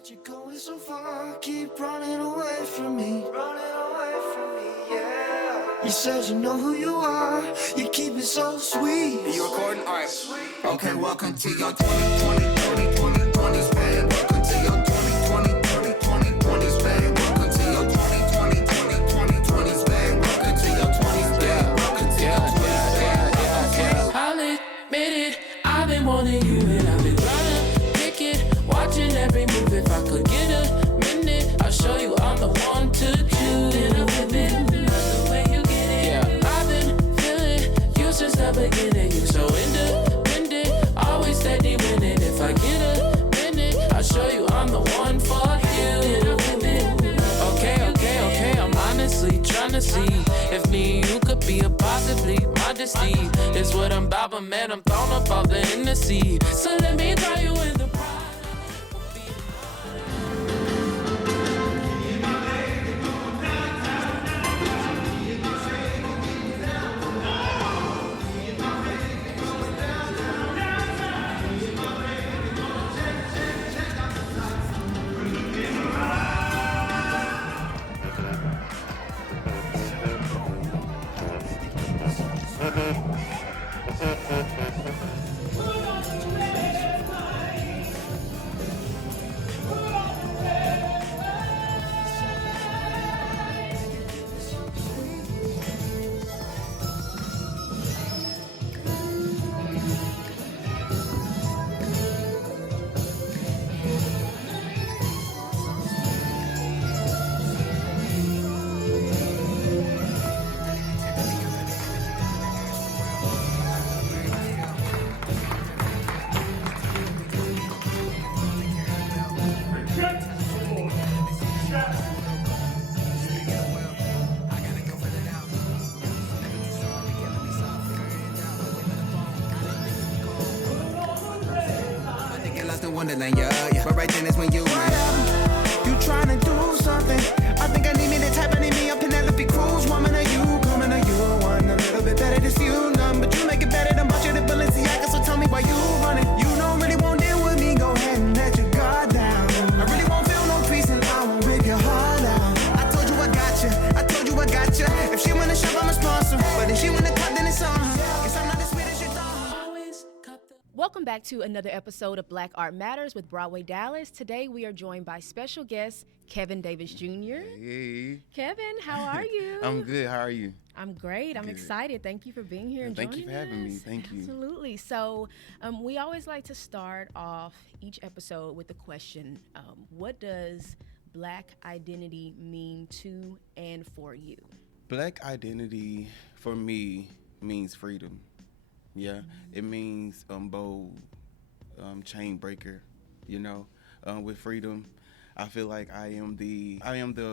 But you're going so far, keep running away from me. Yeah. You said you know who you are, you keep it so sweet. Are you recording? All right. Okay, welcome to your 2020s, babe. Welcome to your 2020s, babe. Welcome to your 2020s, babe. Welcome to your 20s, babe. Welcome to your 20s, babe. I'll admit it, I've been wanting you and I've been trying to pick it, watching every move. If I could get a minute, I'll show you I'm the one to choose. And I'm living the way you get it. Yeah, I've been feeling you since the beginning. You so independent, always steady winning. If I get a minute, I'll show you I'm the one for you. And I'm living. Okay, I'm honestly trying to see if me and you could be a possibly modesty. Is what I'm about, but man, I'm thrown up off the Hennessy. So let me throw you in the pride. Wonderland, yeah. But right then is when you You trying to do something? I think I need me the type, I need me a Penelope Cruz. Woman, are you coming? Are you one a little bit better than few none? But you make it better than Butcher the Balenciaga. So tell me why you running. You don't really want deal with me. Go ahead and let your guard down. I really won't feel no peace and I won't rip your heart out. I told you I got you. I told you I got you. If she wanna shop, I'm a sponsor. But if she wanna cut, then it's on her. Guess I'm not as sweet as you thought. Welcome back to another episode of Black Art Matters with Broadway Dallas. Today we are joined by special guest Kevin Davis Jr. Hey. Kevin, how are you? I'm good. How are you? I'm great. I'm excited. Thank you for being here and Thank joining you for having me. us. Thank you. Absolutely. So we always like to start off each episode with the question, what does Black identity mean to and for you? Black identity for me means freedom. Yeah, it means bold, chain breaker. You know, with freedom, I feel like I am the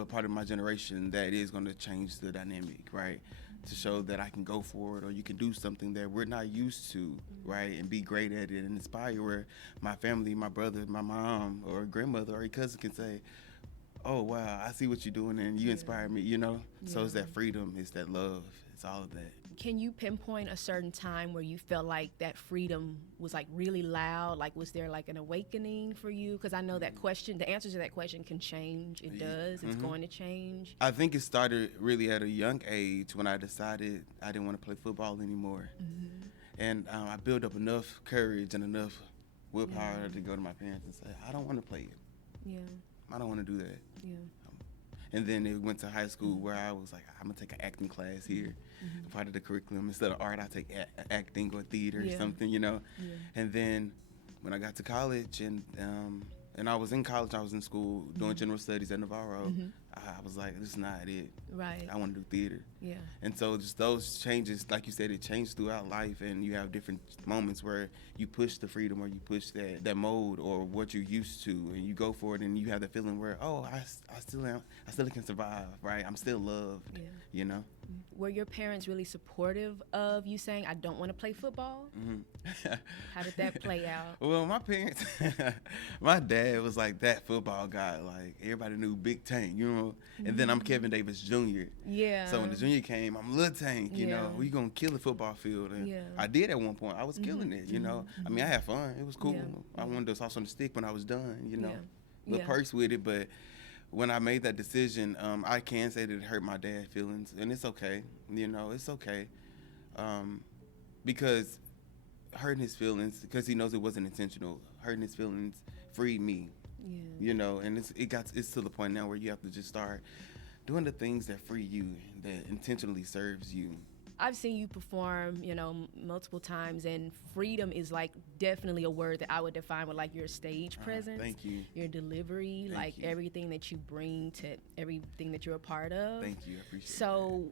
part of my generation that is going to change the dynamic, right? To show that I can go for it, or you can do something that we're not used to, right? And be great at it and inspire. Where my family, my brother, my mom, or grandmother, or your cousin can say, "Oh wow, I see what you're doing, and you inspire me." You know, so it's that freedom, it's that love, it's all of that. Can you pinpoint a certain time where you felt like that freedom was like really loud? Like, was there like an awakening for you? Because I know that question, the answer to that question can change. It does. It's going to change. I think it started really at a young age when I decided I didn't want to play football anymore. And I built up enough courage and enough willpower to go to my parents and say, I don't want to play it. Yeah. I don't want to do that. Yeah. And then it went to high school where I was like, I'm going to take an acting class here. Part of the curriculum. Instead of art, I take acting or theater or something, you know. And then when I got to college and I was in college, I was in school doing general studies at Navarro, I was like, this is not it. Right. I want to do theater. Yeah. And so just those changes, like you said, it changed throughout life, and you have different moments where you push the freedom or you push that mode or what you're used to, and you go for it, and you have the feeling where, oh, I still can survive, right? I'm still loved, you know? Were your parents really supportive of you saying, I don't want to play football? How did that play out? Well, my parents, my dad was like that football guy. Like, everybody knew Big Tank, you know? And then I'm Kevin Davis Jr. Yeah. So when the junior came, I'm Little Tank, you know? We gonna kill the football field. And I did at one point. I was killing it, you know? I mean, I had fun. It was cool. I wanted to sauce on the stick when I was done, you know? little Yeah. perks with it, but when I made that decision, I can say that it hurt my dad's feelings, and it's okay. You know, it's okay, because hurting his feelings, because he knows it wasn't intentional. Hurting his feelings freed me. Yeah. You know, and it's to the point now where you have to just start doing the things that free you, that intentionally serves you. I've seen you perform, you know, multiple times, and freedom is like definitely a word that I would define with like your stage presence, Thank you. your delivery, Thank like you. everything that you bring to everything that you're a part of. Thank you. I appreciate So,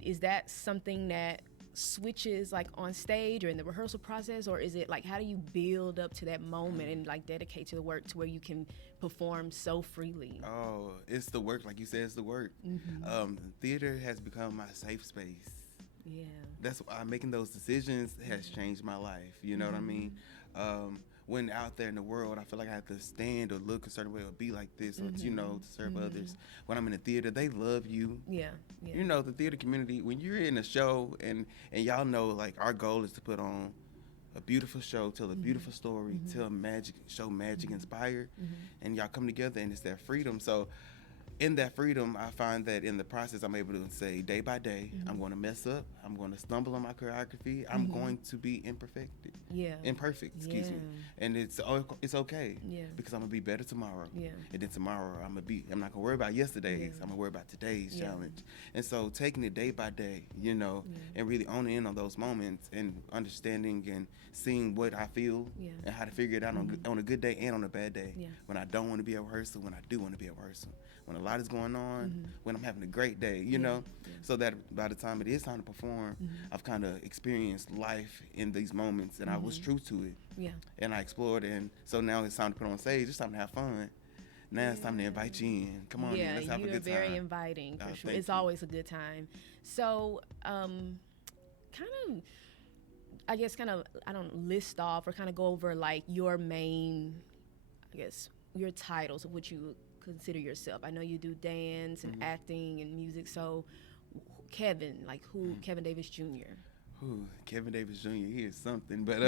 is that something that switches like on stage or in the rehearsal process, or is it like how do you build up to that moment and like dedicate to the work to where you can perform so freely? that. Oh, it's the work, like you said, it's the work. Theater has become my safe space. Yeah. That's why making those decisions has changed my life. You know what I mean? When out there in the world, I feel like I have to stand or look a certain way or be like this, or you know, to serve others. When I'm in the theater, they love you. Yeah. Yeah. You know, the theater community, when you're in a show, and y'all know, like, our goal is to put on a beautiful show, tell a beautiful story, tell magic, show magic, inspire, and y'all come together, and it's that freedom. So in that freedom, I find that in the process, I'm able to say day by day, I'm going to mess up, I'm going to stumble on my choreography, I'm going to be imperfect, Yeah. excuse me, and it's okay, Yeah. because I'm gonna be better tomorrow, Yeah. and then tomorrow I'm not gonna worry about yesterday's, I'm gonna worry about today's challenge, and so taking it day by day, you know, and really owning in on those moments and understanding and seeing what I feel and how to figure it out on a good day and on a bad day, when I don't want to be at rehearsal, when I do want to be at rehearsal, when a lot is going on, when I'm having a great day, you know, so that by the time it is time to perform, I've kind of experienced life in these moments, and I was true to it, and I explored, and so now it's time to put on stage, it's time to have fun. Now it's time to invite you in. Come on, in, let's have a good time. You're very inviting, for sure. thank It's you. always a good time. So, kind of, I guess, I don't list off or kind of go over like your main, I guess, your titles of what you consider yourself. I know you do dance and acting and music. So, Kevin, like who? Kevin Davis Jr. Ooh, Kevin Davis Jr., he is something, but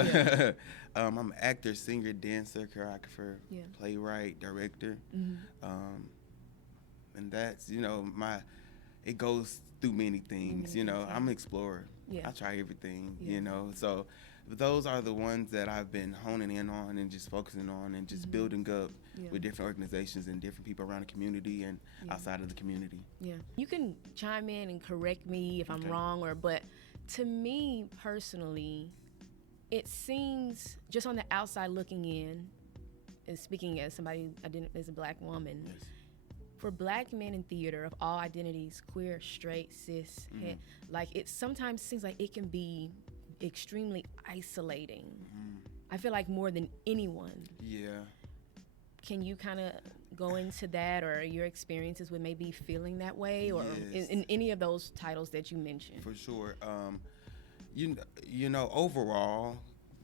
I'm an actor, singer, dancer, choreographer, playwright, director, and that's, you know, it goes through many things, you know. I'm an explorer. I try everything, you know, so those are the ones that I've been honing in on and just focusing on and just building up with different organizations and different people around the community and outside of the community. You can chime in and correct me if I'm wrong, but to me personally, it seems, just on the outside looking in, and speaking as somebody as a black woman, for black men in theater of all identities, queer, straight, cis, like it sometimes seems like it can be extremely isolating. I feel like more than anyone. Can you kind of go into that, or your experiences with maybe feeling that way, or in any of those titles that you mentioned? For sure. You know, overall,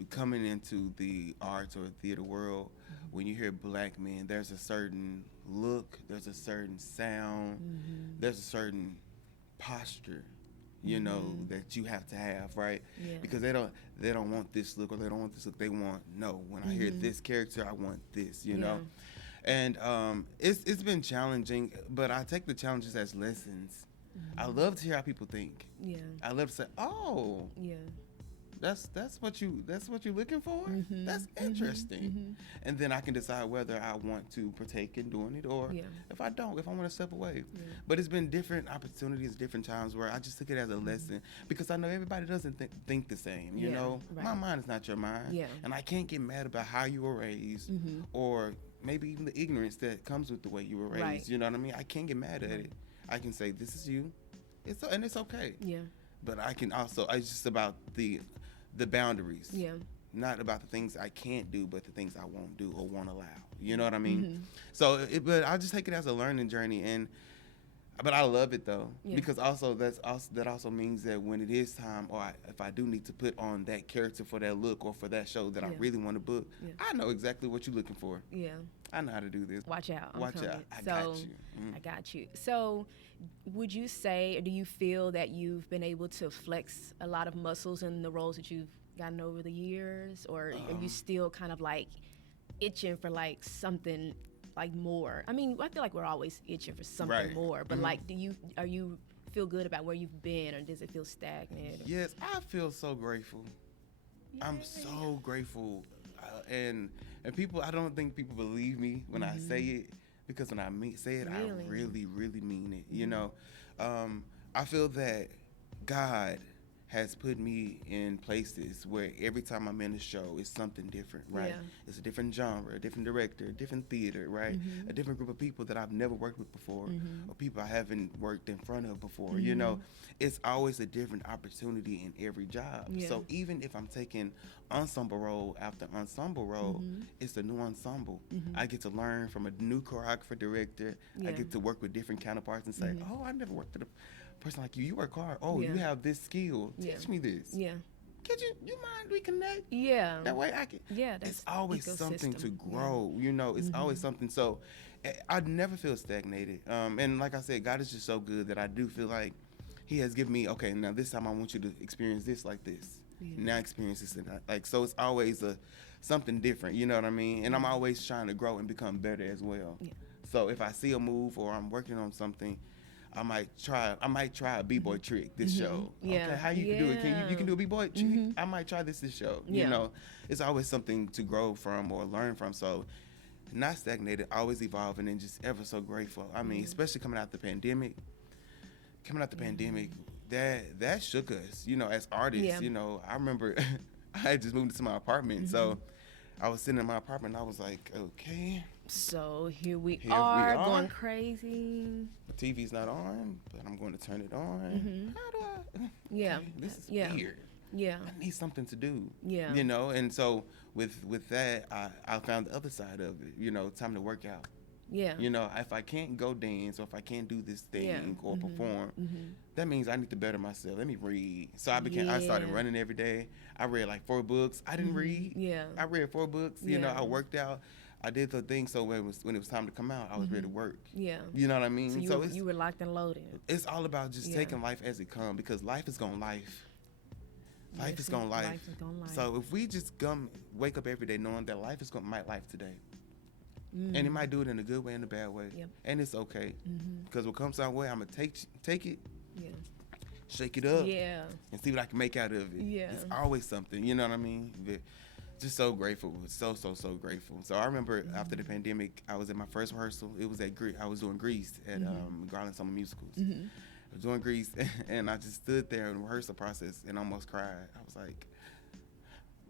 coming into the arts or theater world, when you hear black men, there's a certain look, there's a certain sound, there's a certain posture, you know, that you have to have, right? Because they don't want this look, or they don't want this look. They want, no, when I hear this character, I want this, you know? And it's been challenging, but I take the challenges as lessons. I love to hear how people think. I love to say, oh, that's what you're looking for. That's interesting. And then I can decide whether I want to partake in doing it, or if I want to step away. But it's been different opportunities, different times where I just took it as a lesson, because I know everybody doesn't think the same. You know, my mind is not your mind, and I can't get mad about how you were raised, or maybe even the ignorance that comes with the way you were raised. You know what I mean? I can't get mad at it. I can say, this is you, and it's okay. But I can also, it's just about the boundaries. Not about the things I can't do, but the things I won't do or won't allow. You know what I mean? So, but I just take it as a learning journey, but I love it though, because that also means that when it is time, or if I do need to put on that character for that look or for that show that I really want to book, I know exactly what you're looking for. I know how to do this. Watch out. Watch out. I got you. I got you. So would you say, or do you feel that you've been able to flex a lot of muscles in the roles that you've gotten over the years, or are you still kind of like itching for like something like more? I mean, I feel like we're always itching for something Right. more, but like, are you feel good about where you've been, or does it feel stagnant? Or? Yes, I feel so grateful. I'm so grateful, and people. I don't think people believe me when I say it, because when I say it, I really, really mean it. You know, I feel that God has put me in places where every time I'm in a show, it's something different, right? Yeah. It's a different genre, a different director, a different theater, right? A different group of people that I've never worked with before, or people I haven't worked in front of before. You know, it's always a different opportunity in every job. Yeah. So even if I'm taking ensemble role after ensemble role, it's a new ensemble. I get to learn from a new choreographer, director. I Yeah. get to work with different counterparts and say, oh, I never worked with a person like you. You work hard. Oh, Yeah. you have this skill. Yeah. Teach me this. Yeah. Could you mind we connect? Yeah. That way I can. Yeah, that's It's always something to ecosystem. grow. You know, it's always something. So I never feel stagnated. And like I said, God is just so good that I do feel like He has given me, okay, now this time I want you to experience this like this. Now experience this and that. Like, so it's always something different. You know what I mean? And I'm always trying to grow and become better as well. Yeah. So if I see a move or I'm working on something, I might try a b-boy trick this show. Yeah. Okay, how you can do it? Can you can do a b-boy trick? I might try this show. Yeah. You know, it's always something to grow from or learn from. So not stagnated, always evolving, and just ever so grateful. I mean, especially coming out the pandemic. That shook us, you know, as artists. Yeah. You know, I remember I had just moved into my apartment, so I was sitting in my apartment and I was like, okay, So here we Here we are are. going crazy. the TV's not on, but I'm going to turn it on. How do I? Yeah. Okay, this is Yeah. weird. Yeah. I need something to do. Yeah. You know, and so with that, I found the other side of it. You know, time to work out. Yeah. You know, if I can't go dance or if I can't do this thing Yeah. or perform, that means I need to better myself. Let me read. So I started Yeah. running every day. I read like 4 books. I didn't read. Yeah. I read 4 books. You know, Yeah. I worked out. I did the thing. So when it was time to come out, I was ready to work. Yeah. You know what I mean? So you were locked and loaded. it's all about just Yeah. taking life as it comes, because life is gonna life. Life is gonna life. Life is gonna life. So if we just wake up every day knowing that life is gonna might life today. And it might do it in a good way and a bad way. Yep. And it's okay. Because what comes our way, I'm going to take it, Yeah. shake it up, Yeah. and see what I can make out of it. Yeah. It's always something, you know what I mean? But just so grateful, so grateful. So I remember after the pandemic, I was at my first rehearsal. It was I was doing Grease at Garland Summer Musicals. I was doing Grease, and I just stood there in the rehearsal process and almost cried. I was like,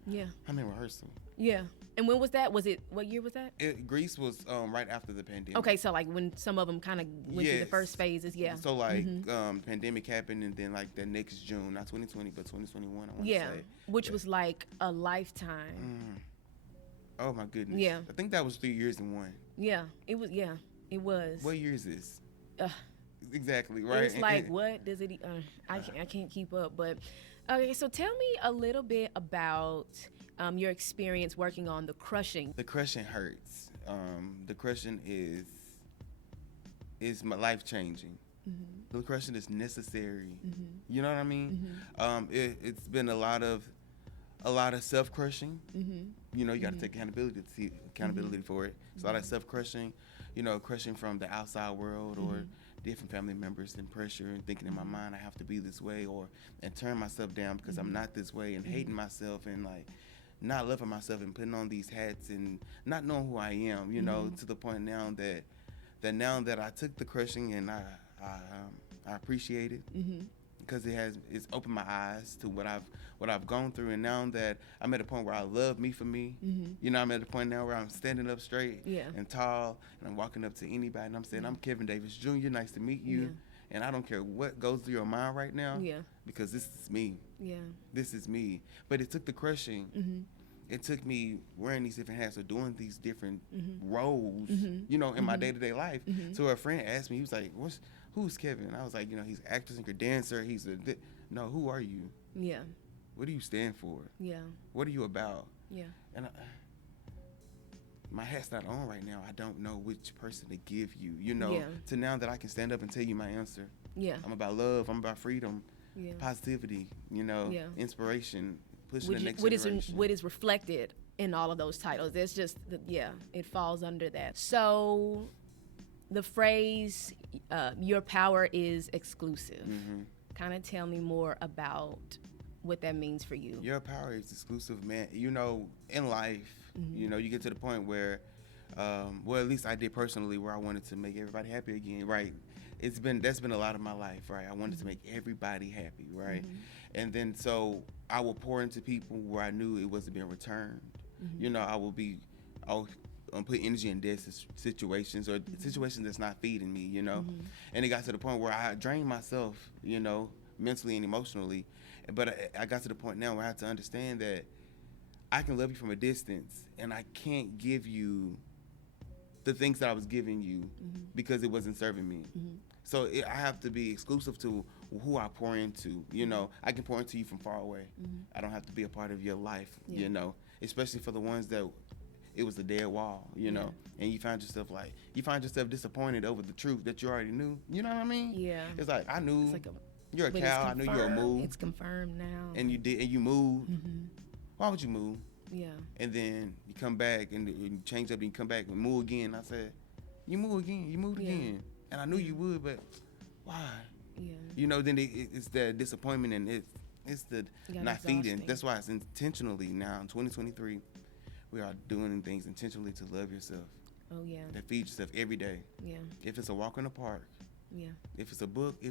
Yeah. I'm in rehearsal. Yeah. And when was that? What year was that? Grease was right after the pandemic. Okay, so like when some of them kind of went through the Yes. first phases, yeah. So like pandemic happened, and then like the next June, not 2020, but 2021. I want to Yeah, say. which was like a lifetime. Oh my goodness. Yeah. I think that was 3 years in one. Yeah, it was. Yeah, it was. What year is this? Ugh. Exactly right. It's like, what does it? I can't keep up. But okay, so tell me a little bit about your experience working on the crushing. The crushing hurts. The crushing is my life changing. The crushing is necessary. You know what I mean? It's been a lot of self crushing. You know, you got to take accountability for it. It's a lot of self crushing. You know, crushing from the outside world or different family members and pressure and thinking in my mind I have to be this way and turn myself down because I'm not this way and hating myself and like not loving myself and putting on these hats and not knowing who I am, you know, to the point now that I took the crushing and I appreciate it because it's opened my eyes to what I've gone through, and now that I'm at a point where I love me for me, you know, I'm at a point now where I'm standing up straight and tall, and I'm walking up to anybody and I'm saying, I'm Kevin Davis Jr., nice to meet you, and I don't care what goes through your mind right now, because this is me. This is me. But it took the crushing. It took me wearing these different hats or doing these different roles, you know, in my day-to-day life. So a friend asked me, he was like, who's Kevin? I was like, you know, he's an actor, singer, dancer. No, who are you? Yeah. What do you stand for? Yeah. What are you about? Yeah. And my hat's not on right now. I don't know which person to give you, you know, to now that I can stand up and tell you my answer. Yeah. I'm about love. I'm about freedom, Yeah. positivity, you know, inspiration, pushing the next What generation. is reflected in all of those titles. It's just, it falls under that. So the phrase, your power is exclusive. Kind of tell me more about what that means for you. Your power is exclusive, man. You know, in life, you know, you get to the point where, well, at least I did personally, where I wanted to make everybody happy again, right? That's been a lot of my life, right? I wanted to make everybody happy, right? And then so I will pour into people where I knew it wasn't being returned. You know, I'll put energy in dead situations or situations that's not feeding me, you know? And it got to the point where I drained myself, you know, mentally and emotionally. But I got to the point now where I have to understand that I can love you from a distance, and I can't give you the things that I was giving you because it wasn't serving me. So I have to be exclusive to who I pour into. You know, I can pour into you from far away. I don't have to be a part of your life, you know, especially for the ones that it was a dead wall, you know, and you find yourself disappointed over the truth that you already knew. You know what I mean? Yeah. It's like, I knew It's like you're a but cow. it's I knew you're a moo. It's confirmed now. And you moved. Why would you move? Yeah. And then you come back and you change up and you come back and move again. I said, you move again. You moved again. And I knew you would, but why? Yeah. You know, then it's the disappointment, and it's the not feeding. That's why it's intentionally now in 2023, we are doing things intentionally to love yourself. Oh, yeah. To feed yourself every day. Yeah. If it's a walk in the park. Yeah. If it's a book,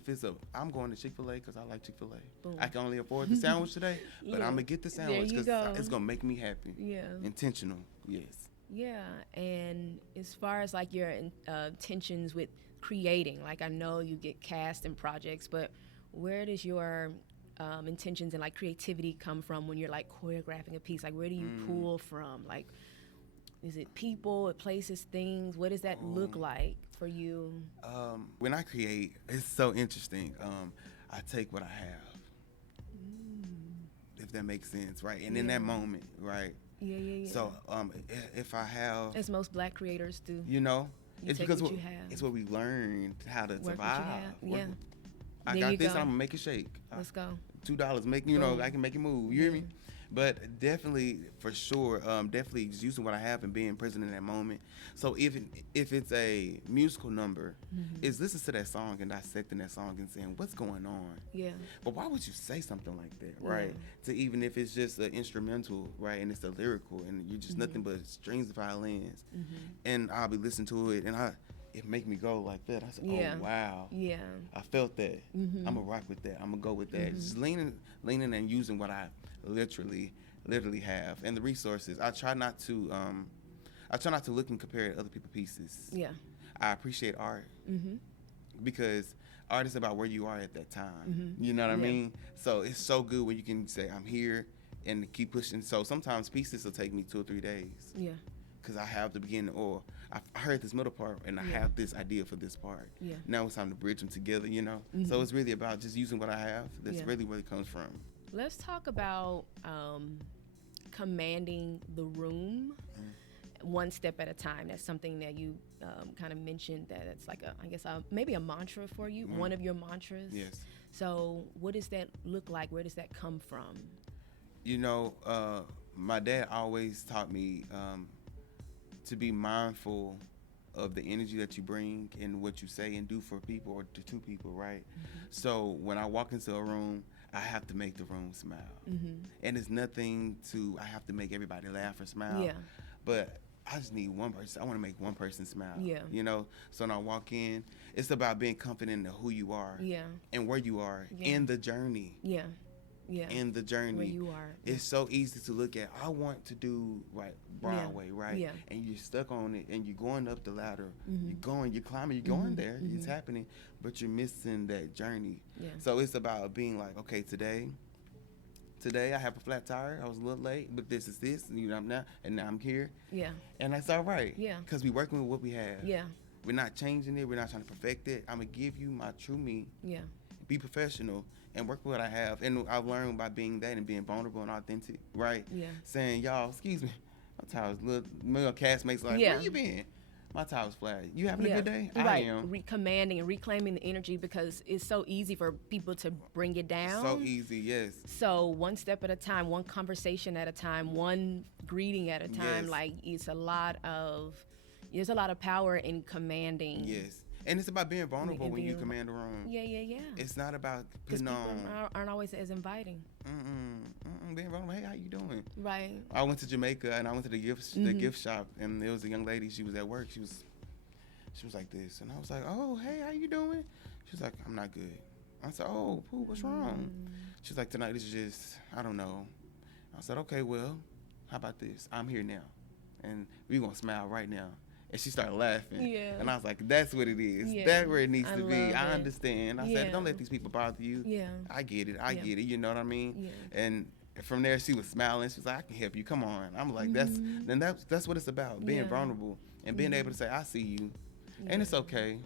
I'm going to Chick-fil-A because I like Chick-fil-A. Boom. I can only afford the sandwich today, but I'm going to get the sandwich because it's going to make me happy. Yeah. Intentional, yes. Yeah, and as far as like your intentions with creating, like I know you get cast in projects, but where does your intentions and like creativity come from when you're like choreographing a piece? Like where do you pull from? Like, is it people, places, things? What does that look like for you? When I create, it's so interesting. I take what I have, if that makes sense, right? And in that moment, right? Yeah. So if I have, as most Black creators do, you know, it's take because what you have. it's what we learned how to Work what you survive. have. Yeah. I There got you this. go. I'm gonna make it shake. Let's go. $2, make I can make it move. You hear me? But definitely, for sure, definitely just using what I have and being present in that moment. So if it's a musical number, is listening to that song and dissecting that song and saying what's going on. Yeah. But why would you say something like that, right? To even if it's just an instrumental, right, and it's a lyrical, and you're just nothing but strings and violins, and I'll be listening to it, and it make me go like that. I said, oh wow, Yeah. I felt that. I'm gonna rock with that. I'm gonna go with that. Just leaning and using what I literally have and the resources. I try not to look and compare to other people's pieces. Yeah. I appreciate art because art is about where you are at that time. You know what I mean? So it's so good when you can say I'm here and keep pushing. So sometimes pieces will take me 2 or 3 days. Yeah. Because I have the beginning, or I heard this middle part and I have this idea for this part. Yeah. Now it's time to bridge them together, you know? So it's really about just using what I have. That's really where it comes from. Let's talk about commanding the room one step at a time. That's something that you kind of mentioned, that it's like maybe a mantra for you, one of your mantras. Yes. So what does that look like? Where does that come from? You know, my dad always taught me to be mindful of the energy that you bring and what you say and do for people or to people, right? So when I walk into a room, I have to make the room smile. And it's nothing I have to make everybody laugh or smile. Yeah. But I just need one person. I want to make one person smile. Yeah. You know? So when I walk in, it's about being confident in who you are. Yeah. And where you are in the journey. Yeah. Yeah. In the journey. Where you are. It's so easy to look at, I want to do Broadway, right? Yeah. And you're stuck on it and you're going up the ladder. You're climbing, you're going there. It's happening, but you're missing that journey. Yeah. So it's about being like, okay, today I have a flat tire. I was a little late, but this is this, and now I'm here. Yeah. And that's all right. Yeah. Because we're working with what we have. Yeah. We're not changing it. We're not trying to perfect it. I'm going to give you my true me. Yeah. Be professional and work with what I have. And I've learned by being that and being vulnerable and authentic, right? Yeah. Saying, y'all, excuse me, my tire's little castmates like, where you been? my tire's flat. You having a good day? Right. I am. Commanding and reclaiming the energy, because it's so easy for people to bring it down. So easy, yes. So one step at a time, one conversation at a time, one greeting at a time. Yes. Like there's a lot of power in commanding. Yes. And it's about being vulnerable And when you being- command a room. Yeah. It's not about Because putting people on. aren't always as inviting. Being vulnerable. Hey, how you doing? Right. I went to Jamaica and I went to the gift shop, and there was a young lady. She was at work. She was like this, and I was like, "Oh, hey, how you doing?" She was like, "I'm not good." I said, "Oh, Pooh, what's wrong?" She's like, "Tonight is just, I don't know." I said, "Okay, well, how about this? I'm here now, and we're gonna smile right now." And she started laughing. Yeah. And I was like, "That's what it is. Yeah. That's where it needs I to be. love I it. understand." I Yeah. said, "Don't let these people bother you." Yeah. I get it. I Yeah. get it. You know what I mean? Yeah. And from there, she was smiling. She was like, "I can help you. Come on." I'm like, "That's what it's about. Being Yeah. vulnerable and being able to say, I see you, and it's okay.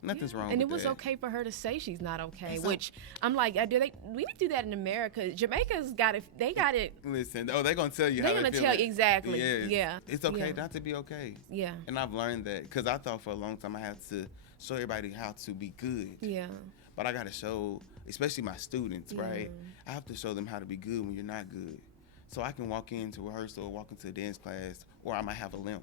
Nothing's wrong." And with it was that. okay for her to say she's not okay, It's which I'm like, we didn't do that in America. Jamaica's got it. They got it. Listen, they're gonna tell you. They're how gonna they tell feel. you exactly. Yes. Yeah. It's okay Yeah. not to be okay. Yeah. And I've learned that because I thought for a long time I had to show everybody how to be good. Yeah. But I gotta show, especially my students, right? I have to show them how to be good when you're not good. So I can walk into rehearsal, or walk into a dance class, or I might have a limp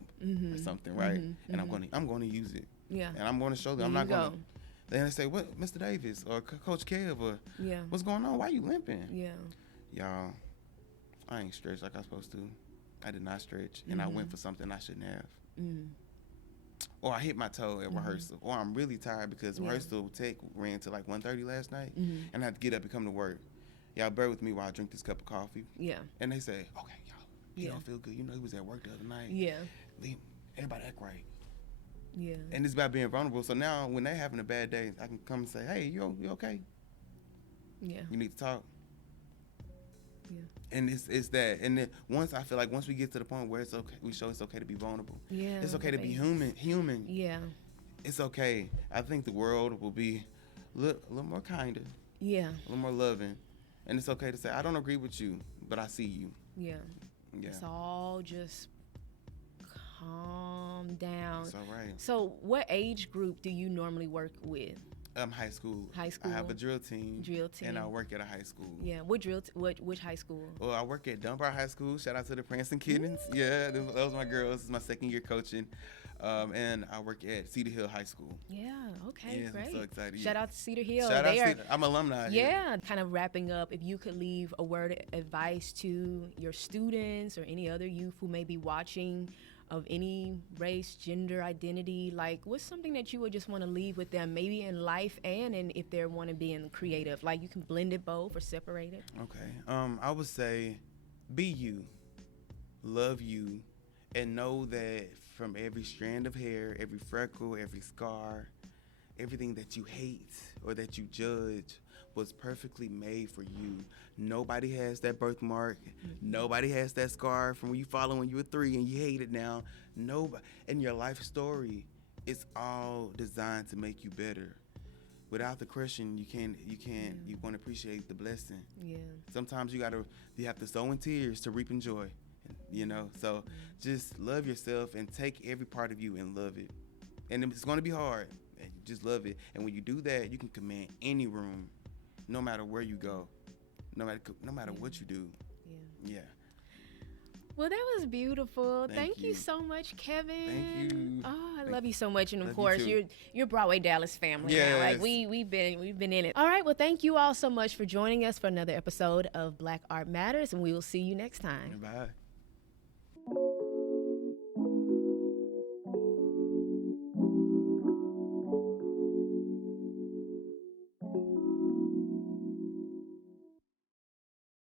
or something, right? And I'm gonna use it. Yeah. And I'm gonna show them. I'm There not you gonna. go. Then they say, "What, Mr. Davis or Coach Kev or Yeah. what's going on? Why you limping?" Yeah. Y'all, I ain't stretched like I was supposed to. I did not stretch, and I went for something I shouldn't have. Or I hit my toe at rehearsal, or I'm really tired because rehearsal tech ran to like 1:30 last night, and I had to get up and come to work. Y'all bear with me while I drink this cup of coffee. Yeah. And they say, "Okay, y'all, you Yeah. don't feel good. You know, he was at work the other night. Yeah. Everybody act right." Yeah. And it's about being vulnerable. So now when they having a bad day, I can come and say, "Hey, you okay? Yeah. You need to talk." Yeah. And it's that. And then once we get to the point where it's okay, we show it's okay to be vulnerable. Yeah. It's okay to be human. Yeah. It's okay. I think the world will be a little more kinder, Yeah. a little more loving. And it's okay to say, "I don't agree with you, but I see you." Yeah. Yeah. It's all just calm down. It's all right. So what age group do you normally work with? High school. High I have school. a drill team. Drill team. And I work at a high school. Yeah. Which high school? Well, I work at Dunbar High School. Shout out to the Princeton Kittens. Yeah, those are my girls. This is my second year coaching. And I work at Cedar Hill High School. Yeah. Okay. Yes, I'm great. so excited. Shout out to Cedar Hill. Shout They out are- Cedar. I'm alumni. Yeah, kind of wrapping up, if you could leave a word of advice to your students or any other youth who may be watching of any race, gender, identity, like what's something that you would just want to leave with them, maybe in life and if they want to be in creative, like you can blend it both or separate it? Okay. I would say be you, love you, and know that from every strand of hair, every freckle, every scar, everything that you hate or that you judge was perfectly made for you. Nobody has that birthmark. Nobody has that scar from when you followed when you were 3 and you hate it now. Nobody. And your life story is all designed to make you better. Without the crushing, you won't appreciate the blessing. Yeah. Sometimes you have to sow in tears to reap in joy. You know, so just love yourself and take every part of you and love it. And it's going to be hard. And just love it. And when you do that, you can command any room, no matter where you go, no matter what you do. Yeah. Well, that was beautiful. Thank you you. so much, Kevin. Thank you. Oh, I love you so much, and of Love you course, too. you're Broadway Dallas family now. Like Yes. we've been in it. All right. Well, thank you all so much for joining us for another episode of Black Art Matters, and we will see you next time. Bye.